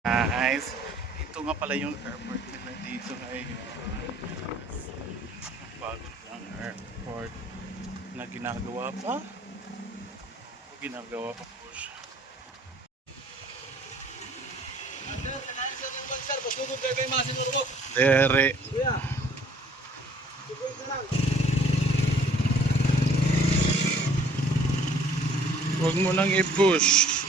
Guys, ito nga pala yung airport nila dito ngayon. Bagong lang airport na ginagawa pa. O ginagawa pa po siya. Dere. Huwag mo nang i-push.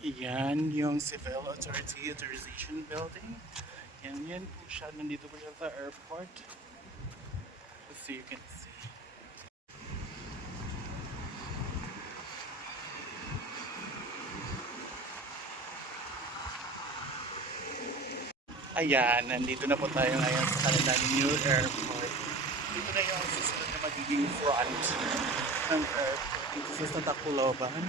Yan yung Civil Authority Authorization Building. Yan po siya. Nandito po siya sa airport. So you can see. Ayan, nandito na po tayo ngayon sa kanilang new airport. Dito na yung susunod na magiging front ng airport. Dito sa Tacloban.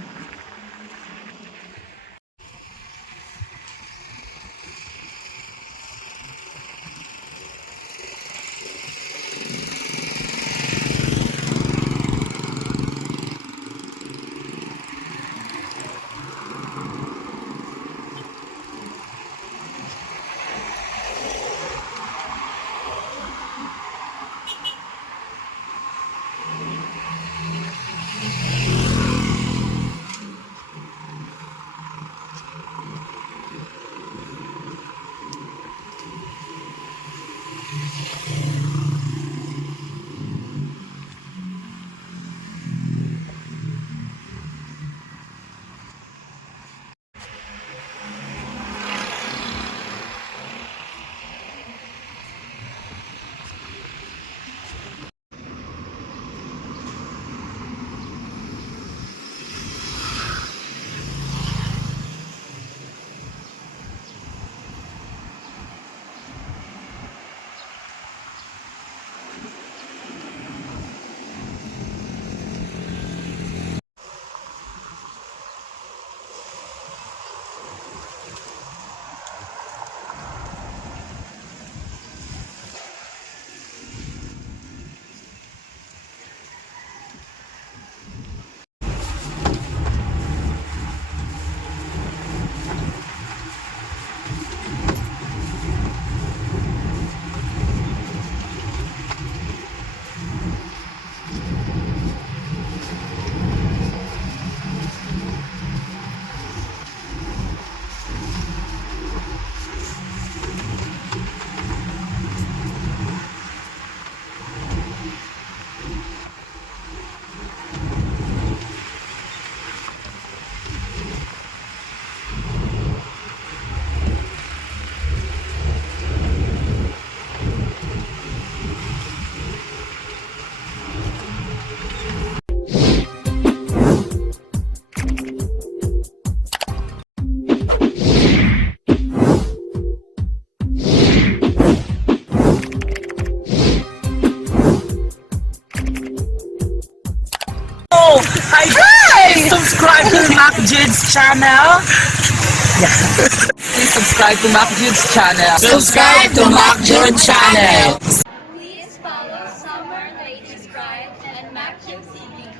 Hi guys! Subscribe to MacJud's channel. Please subscribe to MacJud's channel. Subscribe to MacJud channel. Please follow Summer, Ladies Pride, and MacJud TV.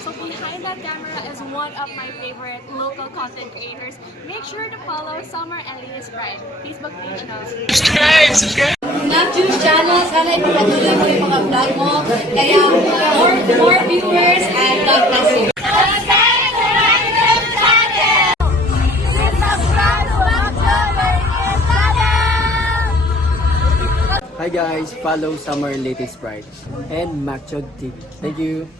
So behind that camera is one of my favorite local content creators. Make sure to follow Summer and Ladies Pride Facebook page na. Subscribe! MacJud channel, sana ipagpatuloy mo yung mga vlog mo. Kaya more viewers and God bless you. Hi guys, follow Summer Latest Pride and MacJud TV. Thank you.